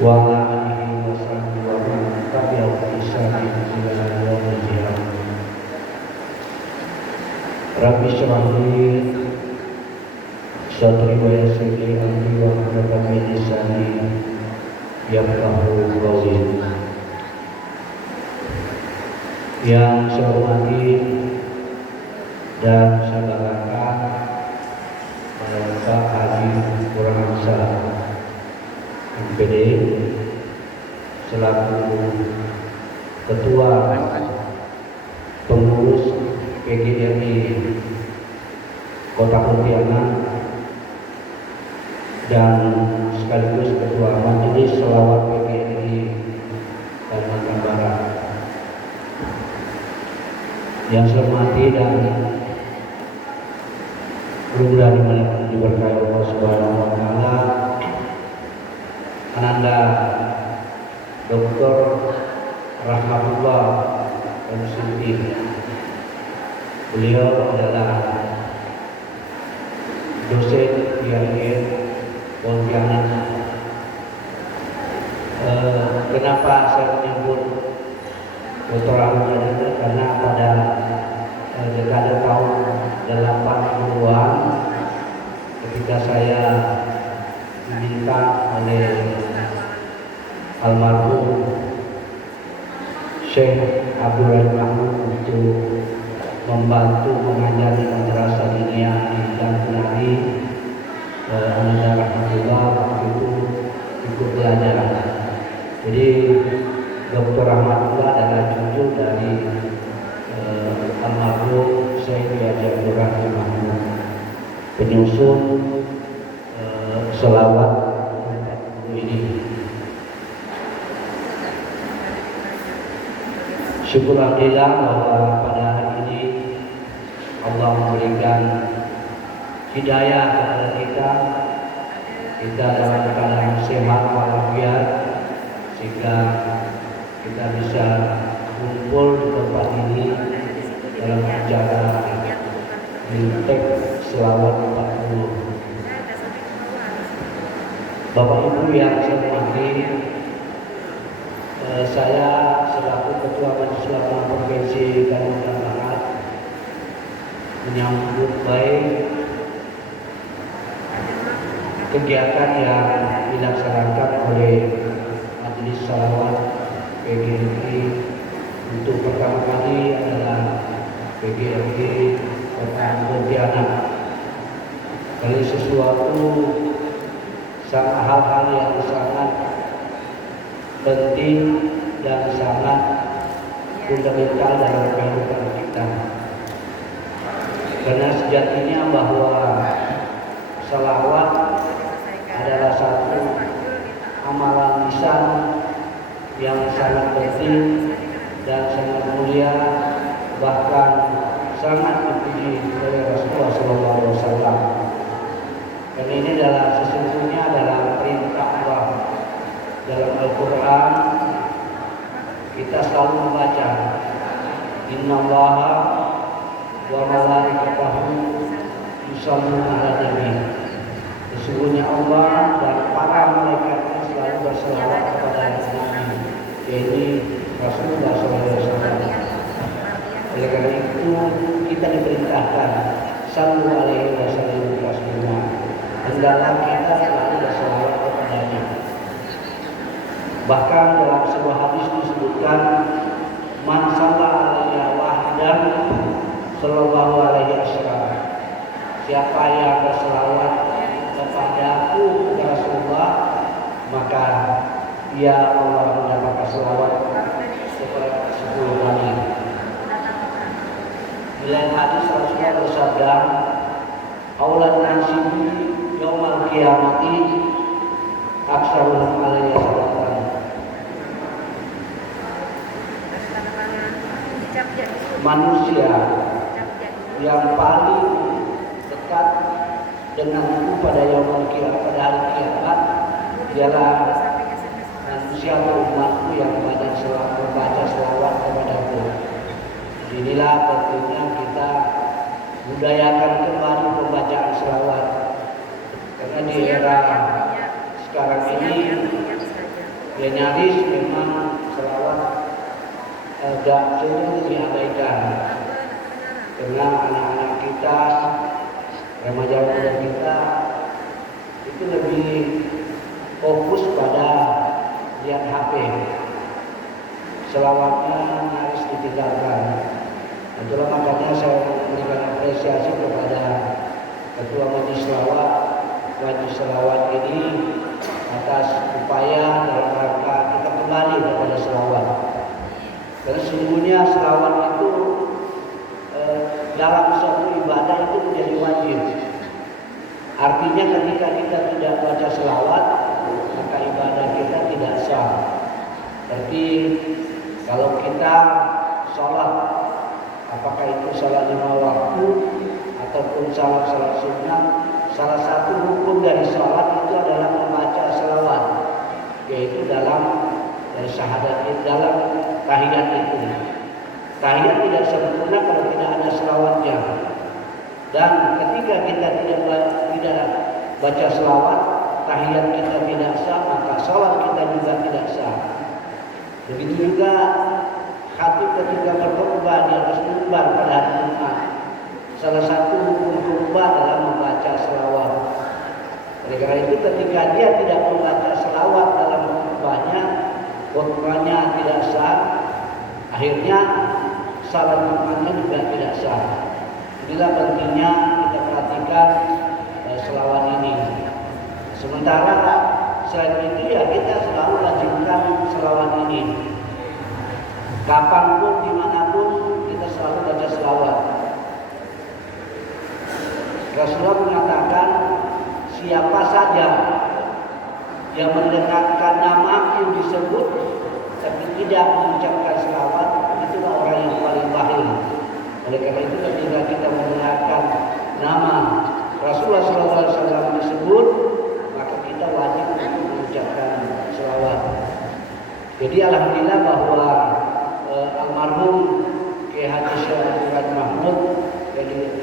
wa ala alihi wa sahbihi wa man tabi'ahum bi ihsanin ila yaumil qiyamah. Rabbi shrah li sadri wa yassir li amri wa hlul min lisani yafqahu qawli. Yang saya hormati dan saya banggakan Pak Haji Purnamansa MPD selaku Ketua Pengurus PGRI Kota Pontianak dan sekaligus Ketua Majelis Selawat PGRI Kalimantan Barat. Yang saya hormati dan mudah-mudahan dimanapun diberkahi Allah Subhanahu wa Ta'ala, Ananda Dr. Rahmatullah M.Siti. Beliau adalah dosen IAIN Pontianak. Kenapa saya menyebut Dr. Rahmatullah? Karena pada dekade tahun 80-an ketika saya diminta oleh almarhum Syekh Abdul Rahim Mahmud untuk membantu mengajari madrasah diniyah di Dangunari, Ananda Rahmatullah waktu itu ikut belajar. Jadi Dr. Rahmatullah adalah cucu dari almarhum Syekh Abdul Rahim Mahmud, penyusun selawat ini. Syukur alhamdulillah bahwa pada hari ini Allah memberikan hidayah kepada kita dalam keadaan sehat walafiat, sehingga kita bisa kumpul di tempat ini dalam acara Mintek Selawat 40. Bapak Ibu yang saya hormati, saya selaku Ketua Majelis Ulama Provinsi Kalimantan Barat menyambut baik kegiatan yang dilaksanakan oleh Majelis Selawat PGRI untuk pertama kali adalah PGRI Kota Pontianak. Ini sesuatu hal-hal yang sangat penting dan sangat fundamental dalam kehidupan kita. Karena sejatinya bahwa selawat adalah satu amalan lisan yang sangat penting dan sangat mulia, bahkan sangat dipuji oleh Rasulullah SAW. Dan ini adalah sesungguhnya adalah perintah Allah dalam Al-Quran. Kita selalu membaca Innallaha wa malaikatahu yusholluna 'alan nabi. Sesungguhnya Allah dan para malaikatnya selalu berselawat kepada Nabi, yaitu Rasulullah SAW. Oleh karena itu kita diperintahkan sallu alaihi wa sallimu taslima. Hendaklah kita selalu berselawat kepadanya. Bahkan dalam sebuah hadis disebutkan, man shalla alaiya wahidan sallallahu alaihi wasallam. Siapa yang berselawat kepadaku kepada Rasulullah, maka ia Allah mendapatkan selawat sebanyak 10 kali. Di lain hadis Rasulullah bersabda, "Aulan nasibi yaumal qiyamati aksaruhum alayya salatan." Manusia yang paling dekat denganku pada yaumul qiyamah, pada hari kiamat, ialah manusia atau umatku yang banyak membaca selawat kepadaku. Inilah pentingnya kita budayakan kembali pembacaan selawat, karena di era sekarang ini Ya nyaris memang selawat agak cenderung diabaikan karena anak-anak kita, remaja muda kita itu lebih fokus pada lihat HP. Selawatnya nyaris ditinggalkan. Itulah makanya saya memberikan apresiasi kepada Ketua Majelis Selawat ini atas upaya dalam rangka kita kembali kepada selawat. Karena sesungguhnya selawat itu dalam suatu ibadah itu menjadi wajib. Artinya ketika kita tidak baca selawat, maka ibadah kita tidak sah. Seperti kalau kita sholat, apakah itu sholat 5 waktu ataupun sholat sunnah, salah satu hukum dari sholat itu adalah membaca selawat, yaitu dalam syahadat, dalam tahiyat itu. Tahiyat tidak sempurna kalau tidak ada selawatnya. Dan ketika kita tidak baca selawat, tahiyat kita tidak sah, maka sholat kita juga tidak sah. Begitu juga khatib ketika berkhutbah di atas mimbar pada hari Jumat, salah satu hukum khutbah adalah membaca selawat. Oleh karena itu ketika dia tidak membaca selawat dalam khutbahnya tidak sah, akhirnya salat Jumatnya juga tidak sah. Inilah pentingnya kita perhatikan selawat ini. Sementara selain itu ya kita selalu wajibkan selawat ini. Kapanpun, dimanapun kita selalu baca selawat. Rasulullah mengatakan siapa saja yang mendengarkan nama yang disebut tapi tidak mengucapkan selawat, itulah orang yang paling bakhil. Oleh karena itu ketika kita mendengarkan nama Rasulullah SAW disebut, maka kita wajib untuk mengucapkan selawat. Jadi alhamdulillah bahwa almarhum Kiai Haji Syekh Mahmud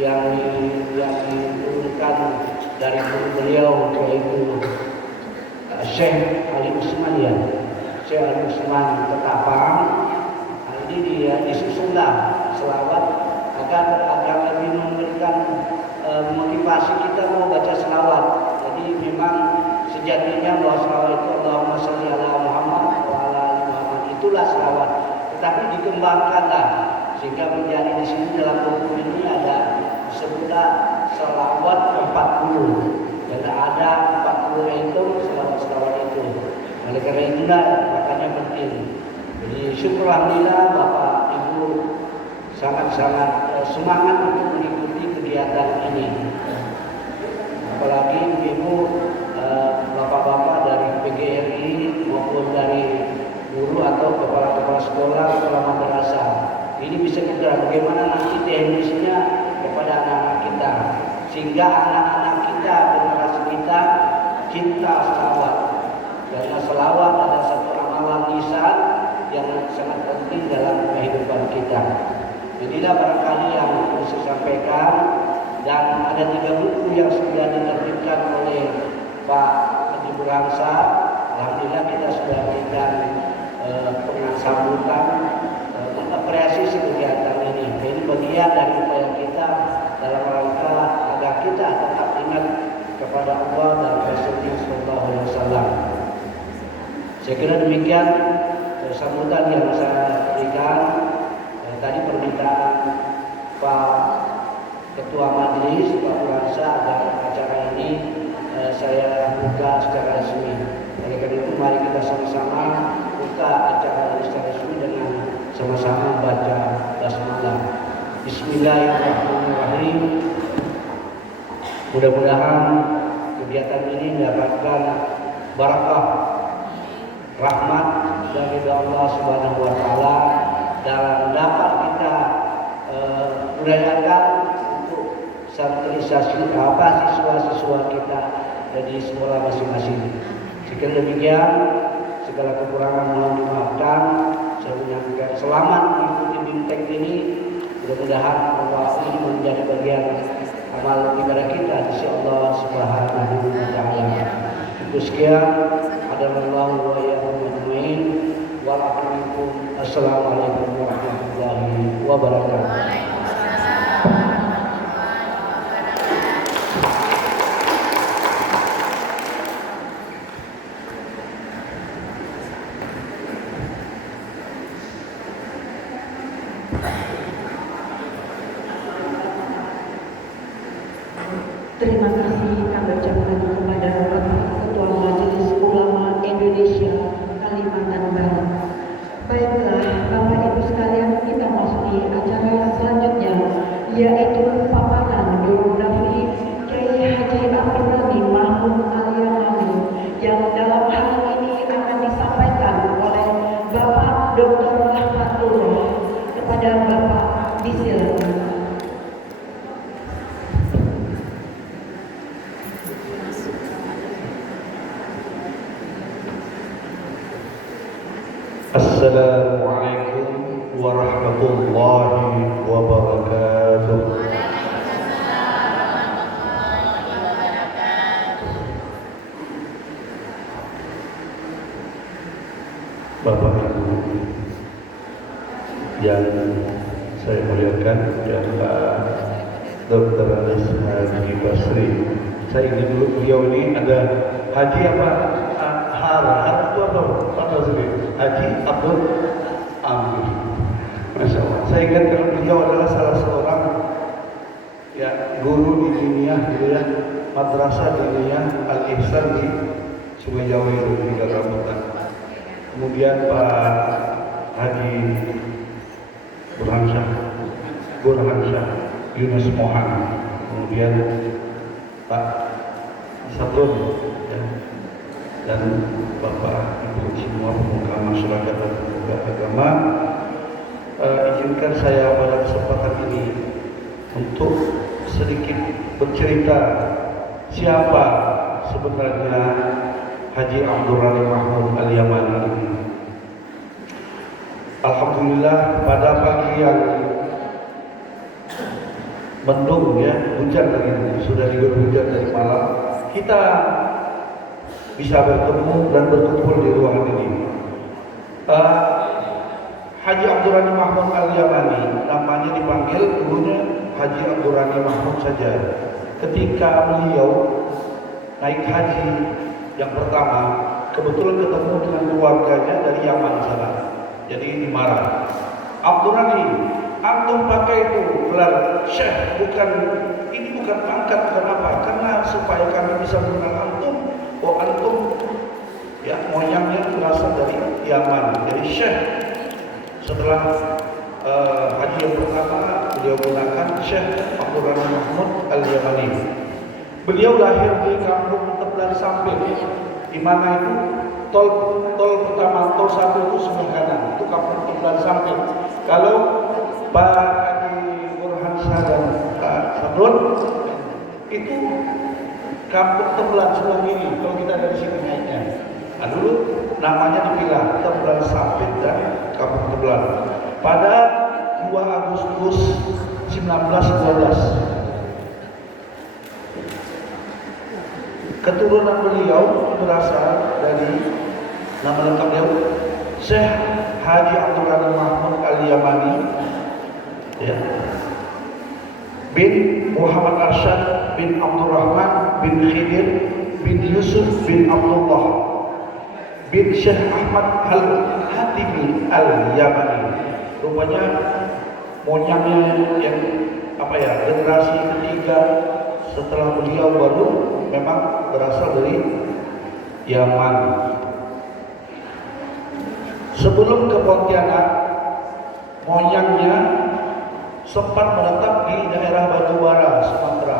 yang diturunkan dari guru beliau, yaitu Syekh Ali Usman, ya, Syekh Ali Usman Ketapang. Ini disusunlah selawat agar lebih memberikan motivasi kita mau baca selawat. Jadi memang sejatinya bahwa selawat itu Allahumma sholli ala Muhammad wa ala ali Muhammad, itulah selawat. Tetapi dikembangkanlah sehingga menjadi di sini dalam buku ini ada disebutlah selawat 40 dan ada 40 itu selawat itu. Oleh karena itulah makanya penting. Jadi syukur alhamdulillah Bapak Ibu sangat-sangat semangat untuk mengikuti kegiatan ini. Apalagi Ibu Bapak-bapak dari PGRI maupun dari guru atau kepala-kepala sekolah, kepala madrasah. Ini bisa kita bagaimana nanti teknisnya kepada anak-anak kita, sehingga anak-anak kita, generasi kita cinta selawat. Karena selawat adalah satu amalan lisan yang sangat penting dalam kehidupan kita. Inilah barangkali yang harus saya sampaikan, dan ada 3 buku yang sudah diterbitkan oleh Pak Haji Burhansa. Alhamdulillah kita sudah berikan sambutan mengapresiasi kegiatan ini. Ini bagian dari upaya kita dalam rangka agar kita tetap ingat kepada Allah dan Rasulullah SAW. Saya kira demikian sambutan yang saya berikan. Tadi permintaan Pak Ketua Majelis Pak Burhansa agar acara ini saya buka secara resmi. Oleh karena itu mari kita sama-sama buka acara ini secara resmi dengan sama-sama baca basmalah. Bismillahirrahmanirrahim. Mudah-mudahan kegiatan ini mendapatkan barakah, rahmat dari Allah Subhanahu wa taala dalam dapat kita udayakan untuk sanitasi siswa-siswa kita di sekolah masing-masing. Jika demikian, segala kekurangan mohon dimaafkan. Saya menyampaikan selamat mengikuti BIMTEK ini. Mudah-mudahan Allah ini menjadi bagian amal ibadah kita di sisi Allah Subhanahu wa taala. Sekian, adalah wa iyyakum ajmain. Assalamualaikum warahmatullahi wabarakatuh. Terima kasih kami ucapkan kepada Bapak Ketua Majelis Ulama Indonesia Kalimantan Barat. Baiklah Bapak Ibu sekalian, kita masuki acara selanjutnya, yaitu paparan geografi Kiai Haji Abdul Ghani Mahmud Al-Yamani yang dalam hal ini akan disampaikan oleh Bapak Dr. Rahmatullah. Kepada Bapak disilakan. Assalamualaikum warahmatullahi wabarakatuh. Bapak Ibu yang saya muliakan, ya Pak Dr. Anas Haji Basri. Saya ingin dulu beliau ini ada Haji apa? Har itu apa sendiri? Haji Abdul Amin. Masya Allah. Saya ingat kalau beliau adalah salah seorang ya guru di dunia, gitu ya, madrasah dunia Al-Ihsan di Sungai Jawa itu di Rambutan. Kemudian Pak Haji Burhan Syah Yunus Mohan. Kemudian Pak Sabrun ya, dan Bapak Ibu semua pemuka masyarakat dan pemuka agama, izinkan saya pada kesempatan ini untuk sedikit bercerita siapa sebenarnya Haji Abdul Ghani Mahmud Al-Yamani. Alhamdulillah pada pagi yang mendung ya, hujan lagi, sudah diguyur hujan dari malam, kita bisa bertemu dan berkumpul di ruangan ini. Haji Abdul Ghani Mahmud Al-Yamani, namanya dipanggil dulunya Haji Abdul Ghani Mahmud saja. Ketika beliau naik haji yang pertama, kebetulan ketemu dengan keluarganya dari Yaman sana. Jadi dimarah. Abdul Ghani, antum pakai itu gelar Syekh, ini bukan pangkat, bukan apa, karena supaya kami bisa mengenal antum. Oh antum ya moyangnya berasal dari Yaman, dari Syekh. Setelah haji yang pertama beliau gunakan Syekh Abdul Ghani Mahmud Al-Yamani. Beliau lahir di kampung Teblan Sampit, di mana itu tol pertama, tol 1 itu sebelah kanan, itu kampung Teblan Sampit. Kalau Pak Haji Burhan Syah dan Pak Sabrun itu kampung Teblan sebelah kiri, kalau kita dari sini naiknya. Nah dulu namanya dipilah Teblan Sampit dan kampung Teblan. Pada 2 Agustus 1912 keturunan beliau berasal dari nama lengkap beliau Syekh Haji Abdul Ghani Mahmud Al-Yamani ya, bin Muhammad Arsyad bin Abdurrahman bin Khidir bin Yusuf bin Abdullah bin Syekh Ahmad Al-Hatimi Al-Yamani. Rupanya moyangnya yang generasi ketiga setelah beliau baru memang berasal dari Yaman. Sebelum ke Pontianak, moyangnya sempat menetap di daerah Batubara, Sumatera,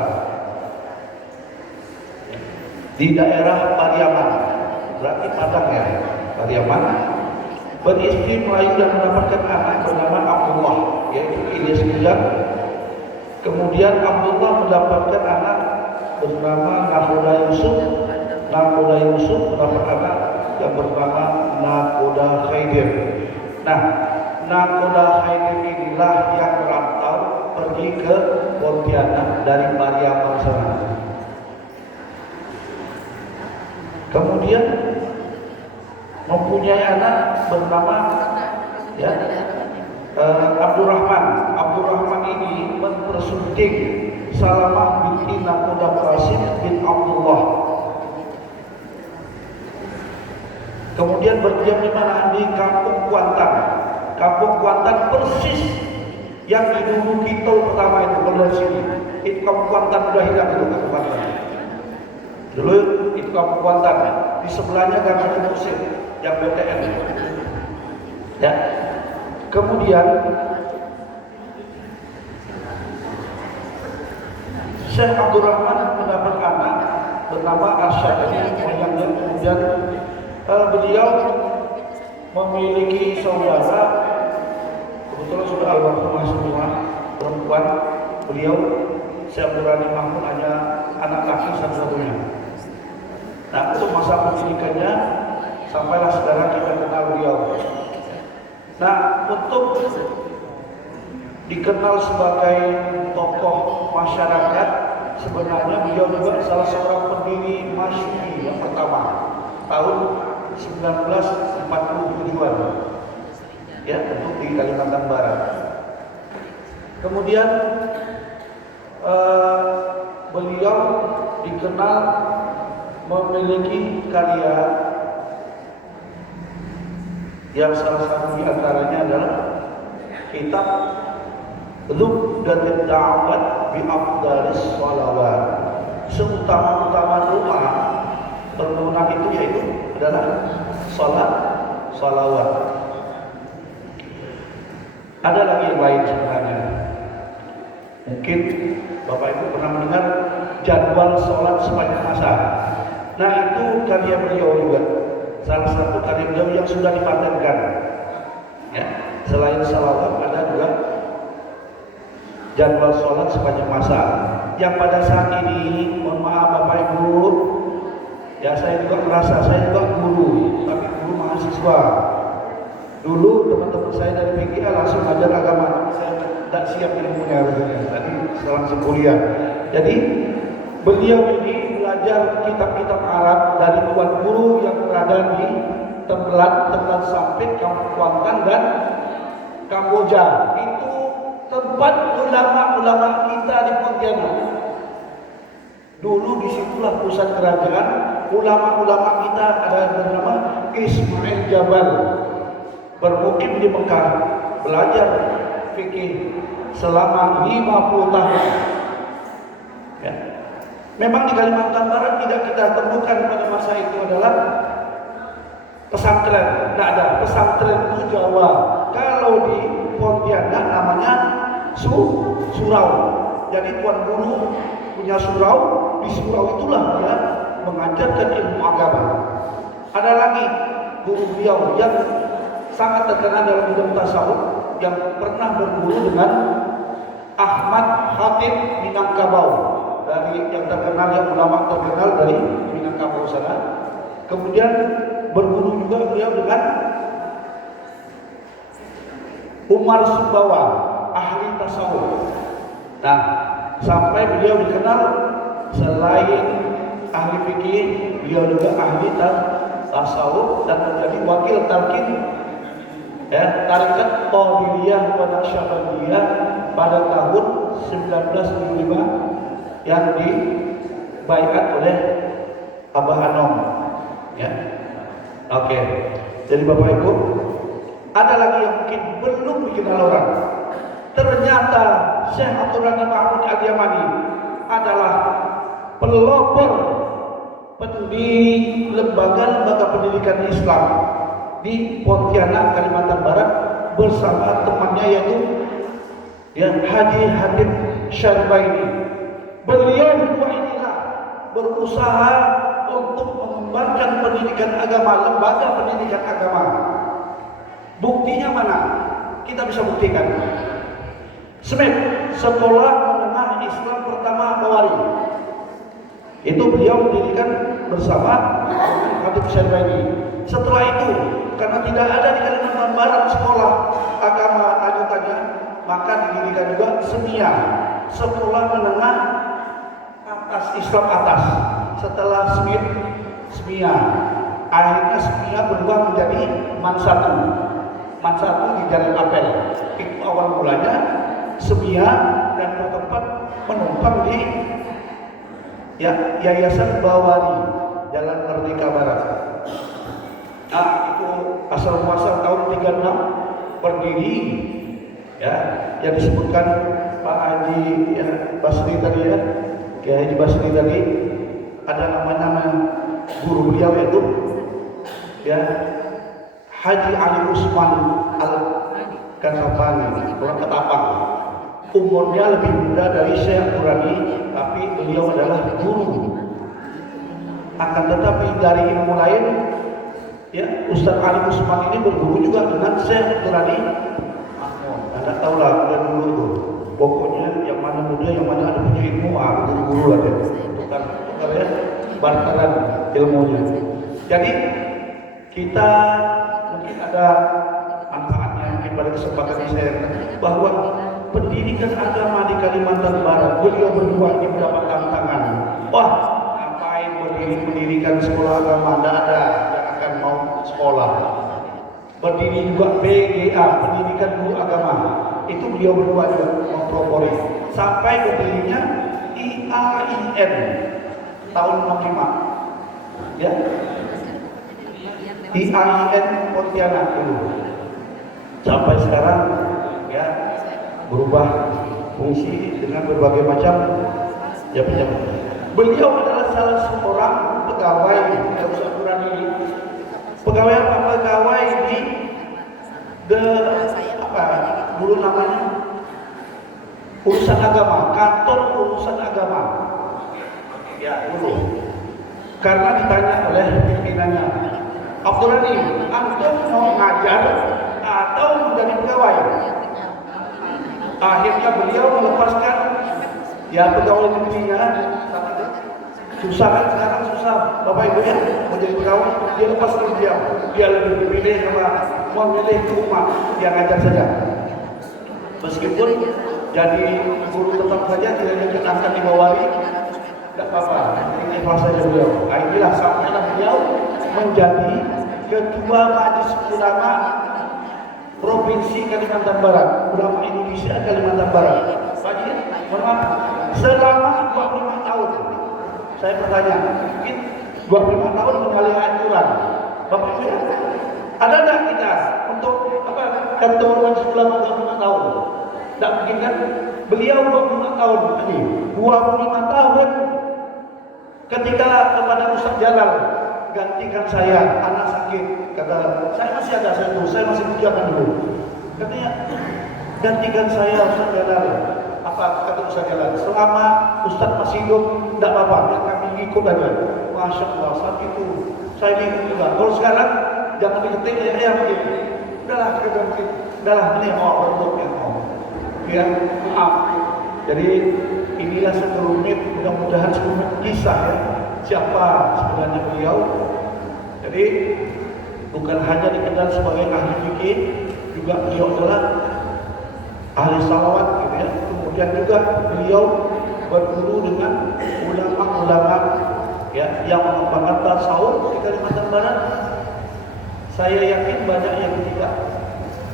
di daerah Pariaman, berarti Padang ya, Pariaman. Beristri merayu dan mendapatkan anak bernama Abdullah, yaitu Ilyas Kujang. Kemudian Abdullah mendapatkan anak bernama Nakoda Yusuf. Nakoda Yusuf mendapat anak yang bernama Nakoda Khaidir. Nah, Nakoda Khaidir inilah yang merantau pergi ke Pontianak dari Pariaman sana. kemudian mempunyai anak bernama ya Abdurrahman. Abdurrahman ini mempersunting Salamah binti Nakoda Qasim bin Abdullah. Kemudian berdiam di mana? Di Kampung Kuantan. Kampung Kuantan persis yang diduduki tol pertama itu dari sini. Itu Kampung Kuantan udah hilang itu Kampung Kuantan. Dulu itu Kampung Kuantan. Di sebelahnya Gangga Musik yang BTN. Ya. Kemudian Syekh Abdurrahman mendapat anak bernama Arsyad. Kemudian beliau memiliki saudara, kebetulan sudah almarhumah semua perempuan. Beliau Syekh Abdurrahman Mahmud hanya anak laki satu-satunya. Nah, untuk masa pendidikannya sampailah sekarang kita kenal beliau. Nah, untuk dikenal sebagai tokoh masyarakat, sebenarnya beliau juga salah seorang pendiri Masyumi yang pertama tahun 1947-an ya, untuk di Kalimantan Barat. Kemudian beliau dikenal memiliki karya yang salah satu di antaranya adalah kitab Zubdatul Da'wat bi Afdalis Shalawat. Seutama-utama doa permohonan itu yaitu adalah salawat. Ada lagi yang lain sebenarnya. Mungkin Bapak Ibu pernah mendengar jadwal sholat sepanjang masa. Nah, itu karya beliau juga. Salah satu karya beliau yang sudah dipatenkan. Ya, selain salawat ada juga jadwal sholat sepanjang masa. Yang pada saat ini, mohon maaf Bapak Ibu, ya saya juga merasa saya juga guru, tapi guru mahasiswa. Dulu teman-teman saya dari PGA langsung ajar agama, saya tidak siap ilmunya tadi langsung kuliah. Jadi beliau ini belajar kitab-kitab Arab dari tuan guru yang berada di Tembelat sampai Kampung Kuantan dan Kamboja. Itu tempat ulama-ulama kita di Pontianak. Dulu disitulah pusat kerajaan. Ulama-ulama kita ada yang bernama Ismail Jabal, bermukim di Mekah, belajar fikih selama 50 tahun. Ya. Memang di Kalimantan Barat tidak kita temukan pada masa itu adalah pesantren, tidak ada. Pesantren itu Jawa. Kalau di Pontianak namanya surau. Jadi tuan guru punya surau, di surau itulah dia mengajarkan ilmu agama. Ada lagi guru beliau yang sangat terkenal dalam bidang tasawuf yang pernah berguru dengan Ahmad Khatib Minangkabau, dari yang terkenal, yang ulama terkenal dari Minangkabau sana. Kemudian berguru juga beliau dengan Umar Sumbawa, ahli tasawuf. Nah, sampai beliau dikenal selain ahli fikih, beliau juga ahli tasawuf dan menjadi wakil talqin ya tarekat Qadiriyah wa Naqsyabandiyah pada tahun 1975 yang dibaiat oleh Abah Anom. Ya. Oke. Jadi Bapak Ibu, ada lagi yang mungkin belum dikenal orang. Ternyata Syekh Abdurrahman Mahmud Al-Yamani adalah pelopor pendiri lembaga-lembaga pendidikan Islam di Pontianak, Kalimantan Barat bersama temannya yaitu Haji Habib Syarbaini. Beliau berdua inilah berusaha untuk mengembangkan pendidikan agama, lembaga pendidikan agama. Buktinya mana? Kita bisa buktikan. SMIP, Sekolah Menengah Islam Pertama Bawari. Itu beliau mendirikan bersama Habib Syarbaini. Setelah itu, karena tidak ada di Kalimantan Barat sekolah agama lanjutannya, maka didirikan juga SEMIA, Sekolah Menengah Atas Islam Atas. Setelah SMIA, akhirnya Semia berubah menjadi Man 1. Man 1 di Jalan Apel. Itu awal mulanya Semia dan bertempat menumpang di Yayasan Bawari Jalan Merdeka Barat. Nah, itu asal muasal tahun 36 berdiri ya, yang disebutkan Pak Haji ya, Basri tadi ya, Kiai Haji Basri tadi, ada nama-nama guru beliau itu ya, Haji Ali Usman Al-Kasabani, orang Ketapang. Umurnya lebih muda dari Syekh Nurani, tapi beliau adalah guru. Akan tetapi dari ilmu lain, ya Ustaz Ali Usman ini berguru juga dengan Syekh Nurani. Anda tahu lah udah dulu itu. Pokoknya yang mana muda, yang mana ada punya ilmu, guru-guru ada. Bukan ya, barteran ilmunya. Jadi kita mungkin ada manfaatnya mungkin pada kesempatan saya bahwa pendidikan agama di Kalimantan Barat, beliau berdua ini mendapat tantangan. Wah, ngapain mendirikan sekolah agama? Tidak ada yang akan mau sekolah. Berdiri juga PGA, pendidikan guru agama. Itu beliau berdua juga mempropori. Sampai berdirinya IAIN tahun 65. Ya. IAIN Pontianak dulu. Sampai sekarang ya berubah fungsi dengan berbagai macam ya pejabat. Beliau adalah salah seorang pegawai pegawai apa? Pegawai di dulu namanya urusan agama, kantor urusan agama. Ya dulu. Karena ditanya oleh pimpinannya, Abdurrani, antum mau ngajar atau menjadi pegawai? Akhirnya beliau melepaskan ya pegawai negerinya. Susah kan sekarang, susah Bapak Ibu ya, mau jadi pegawai, dia lepaskan dia lebih memilih sama memilih rumah, dia ngajar saja. Meskipun jadi guru tetap saja tidak dikenakan di Bawari, tidak apa-apa, ini ikhlas saja beliau. Nah, inilah saatnya beliau menjadi Ketua Majelis Ulama Provinsi Kalimantan Barat, Ulama Indonesia Kalimantan Barat. Bagi, selama 25 tahun. Saya bertanya, mungkin 25 tahun mengalih aturan. Bapak Ibu ya, ada enggak kita untuk Ketua Majelis Ulama 25 tahun? Tidak mungkin kan? Beliau 25 tahun ini, 25 tahun ketika kepada Ustaz Jalal, gantikan saya, anak sakit. Kata, saya masih ada satu, saya masih bujangan dulu. Katanya, gantikan saya Ustaz Jalal. Apa kata Ustaz Jalal? Selama Ustaz masih hidup, tidak apa-apa, yang kami ikut aja. Masya Allah, saat itu saya ikut juga. Kalau sekarang, jangan diketik ya begitu. Udahlah, kita ganti. Udahlah, ini bentuk yang ya, maaf. Jadi inilah sekelumit, mudah-mudahan sekelumit kisah ya. Siapa sebenarnya beliau? Jadi bukan hanya dikenal sebagai ahli fikih, juga beliau adalah ahli salawat gitu ya. Kemudian juga beliau berguru dengan ulama-ulama ya yang mengembangkan tasawuf di Kalimantan Barat. Saya yakin banyak yang tidak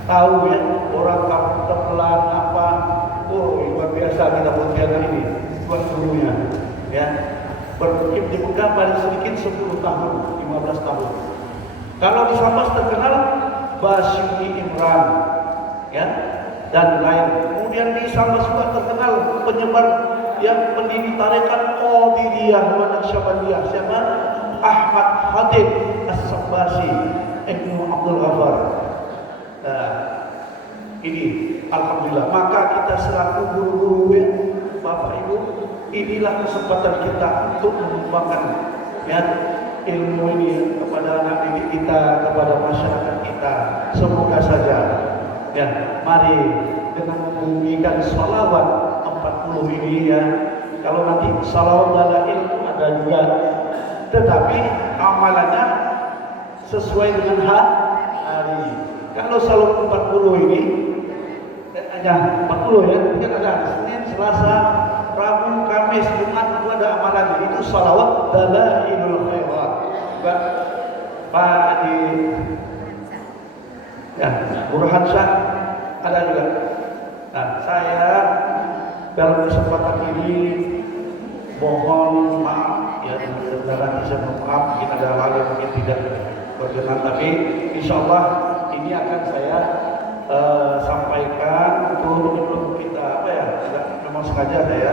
tahu ya, orang kampung terpelan apa. Oh, luar biasa kita Pontianak ini, tuan gurunya ya. Bermukim di Mekah paling sedikit 10 tahun, 15 tahun. Kalau di Sambas terkenal Basyuri Imran ya, dan lain. Kemudian di Sambas juga terkenal penyebar yang pendiri tarekat Qadiriyah wa Naqsyabandiyah. Siapa? Ahmad Khatib As-Sabbasi Ibnu Abdul Ghaffar. Nah, ini alhamdulillah. Maka kita selaku guru-guru ya, Bapak Ibu, inilah kesempatan kita untuk mengembangkan ya, ilmu ini kepada anak didik kita, kepada masyarakat kita. Semoga saja ya, mari dengan membunyikan salawat 40 ini ya. Kalau nanti salawat dalail ada juga, tetapi amalannya sesuai dengan hari. Kalau salawat 40 ini hanya 40 ya, kan ada Senin, Selasa, Rabu, Kamis, Jumat itu ada amalannya. Itu salawat dalailul khairat. Pak Adi, ya, Burhansyah ada juga. Nah, saya dalam kesempatan ini mohon maaf ya, dengan saya mohon maaf mungkin ada hal yang mungkin tidak berkenan, tapi insya Allah ini akan saya sampaikan untuk kita apa ya, memang sengaja saya,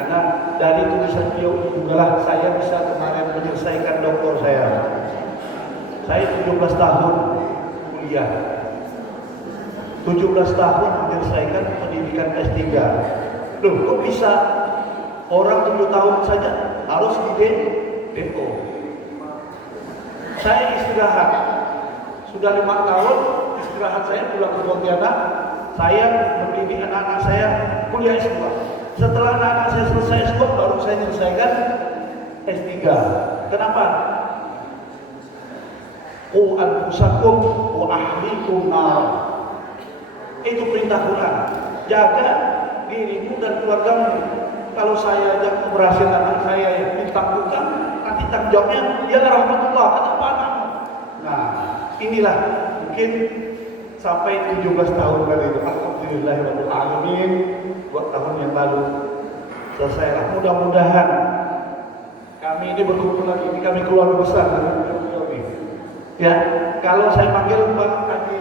karena dari tulisan beliau juga lah saya bisa kemarin menyelesaikan doktor saya. Saya 17 tahun kuliah, 17 tahun menyelesaikan pendidikan S3. Loh, kok bisa orang 7 tahun saja harus di DO? Saya istirahat, sudah 5 tahun istirahat, saya pulang ke Pontianak, saya mendidik anak-anak saya kuliah S2. Setelah anak-anak saya selesai S2, baru saya menyelesaikan S3. Kenapa? Qu anfusakum wa ahlikum nar. Itu perintah Quran. Jaga dirimu dan keluargamu. Kalau saya yang berhasil anak saya yang ditangguhkan, nanti tanggung jawabnya ialah rahmatullah, kenapa anakmu? Nah, inilah mungkin sampai 17 tahun kali itu. Alhamdulillahirabbil alamin. 2 tahun yang lalu selesailah. Mudah-mudahan kami ini berkumpul lagi, ini kami keluarga besar. Ya, kalau saya panggil Pak Adi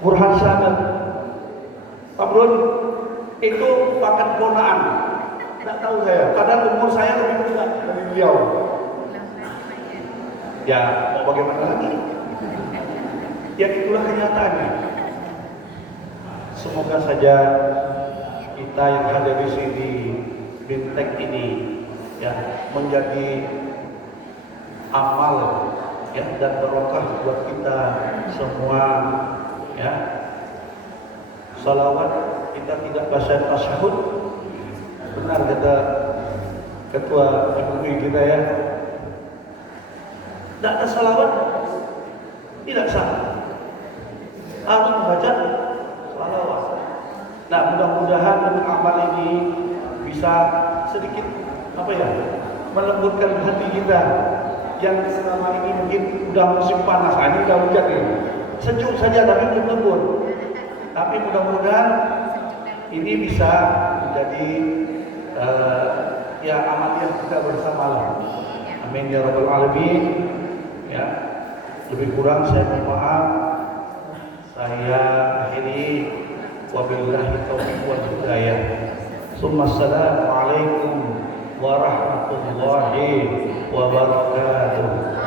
Burhansyah dan Pak Brun, itu paket ponaan. Tidak tahu saya, padahal umur saya lebih muda dari beliau. Ya, mau bagaimana lagi? Ya, itulah kenyataannya. Semoga saja kita yang ada di sini, BIMTEK ini, ya, menjadi amal ya dan barokah buat kita semua ya. Salawat kita tidak baca tasyahud, benar kata ketua MUI kita ya, tidak ada salawat tidak sah, harus membaca salawat. Nah, mudah-mudahan dengan amal ini bisa sedikit apa ya, melembutkan hati kita yang selama ini mungkin udah musim panas, ini udah hujan ya, sejuk saja tapi belum lembut. Tapi mudah-mudahan ini bisa menjadi ya amal yang kita bersama lah. Amin ya rabbal alamin. Ya, lebih kurang saya mohon maaf. Saya akhiri, wabillahi taufiq wal hidayah. Assalamualaikum warahmatullahi wabarakatuh.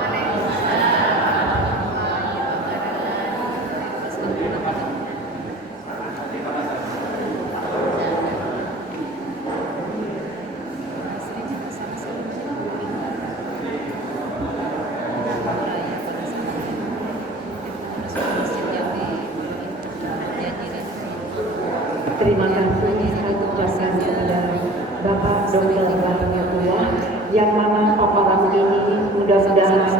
Terima kasih saya ucapkan kepada Bapak Dr. Rahmatullah, yang mana paparan ini mudah-mudahan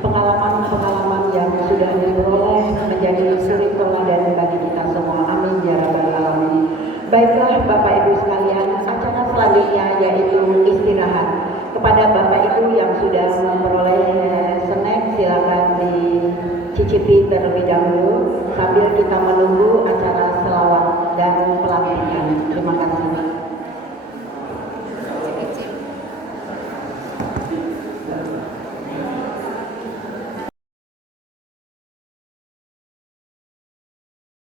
pengalaman-pengalaman yang sudah diperoleh menjadi suri teladan bagi kita semua. Amin ya rabbal alamin. Baiklah Bapak Ibu sekalian, acara selanjutnya yaitu istirahat. Kepada Bapak Ibu yang sudah memperoleh snack, silakan dicicipi terlebih dahulu sambil kita menunggu acara selawat dan pelantikan. Terima kasih.